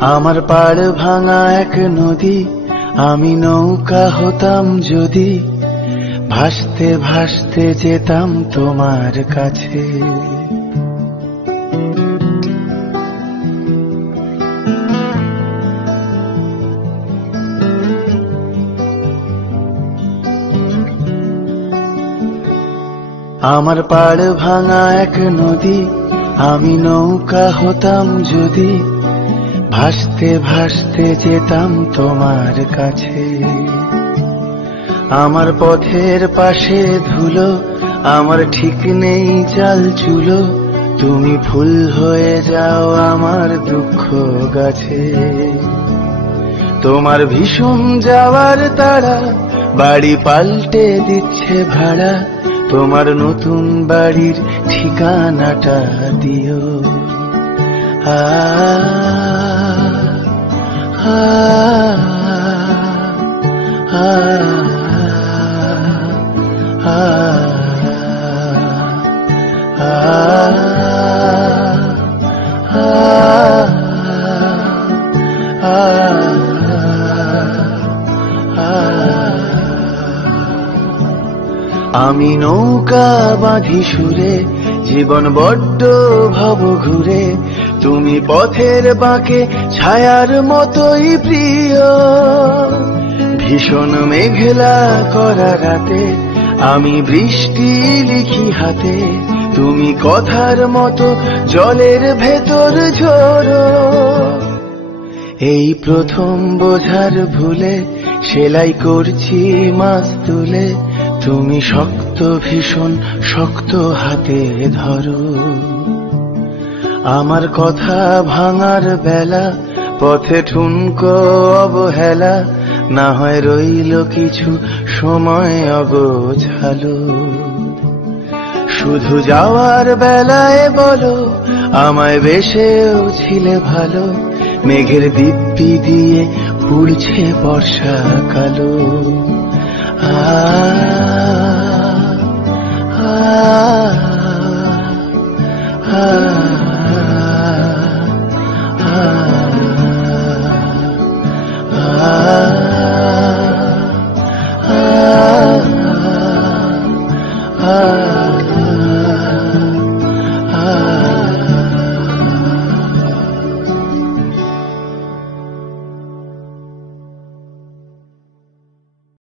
আমার পাড় ভাঙা এক নদী, আমি নৌকা হতাম যদি, ভাসতে ভাসতে যেতাম তোমার কাছে। আমার পাড় ভাঙা এক নদী, আমি নৌকা হতাম যদি, ভাসতে ভাসতে যেতাম তোমার কাছে। আমার পথের পাশে ধুলো, আমার ঠিক নেই চাল চুলো, তুমি ফুল হয়ে যাও আমার দুঃখ গাছে। তোমার ভীষণ যাওয়ার তাড়া, বাড়ি পাল্টে দিচ্ছে ভাড়া, তোমার নতুন বাড়ির ঠিকানাটা দিও। আ আ আ আমি নৌকা বাঁধি সুরে, জীবন বড্ড ভব ঘুরে, তুমি পথের বাঁকে ছায়ার মতোই প্রিয়। ভীষণ মেঘলা করা রাতে আমি বৃষ্টি লিখি হাতে, তুমি কথার মতো জলের ভেতর ঝরো। এই প্রথম বোঝার ভুলে সেলাই করছি মাছ তুলে, তুমি শক্ত ভীষণ শক্ত হাতে ধরো। আমার কথা ভাঙার বেলা, পথে ঠুনকো অবহেলা, না হয় রইল কিছু সময় অগোছালো। শুধু যাওয়ার বেলায় বলো, আমায় বেশেও ছিলে ভালো, মেঘের দিব্যি দিয়ে পুড়ছে বর্ষা কালো।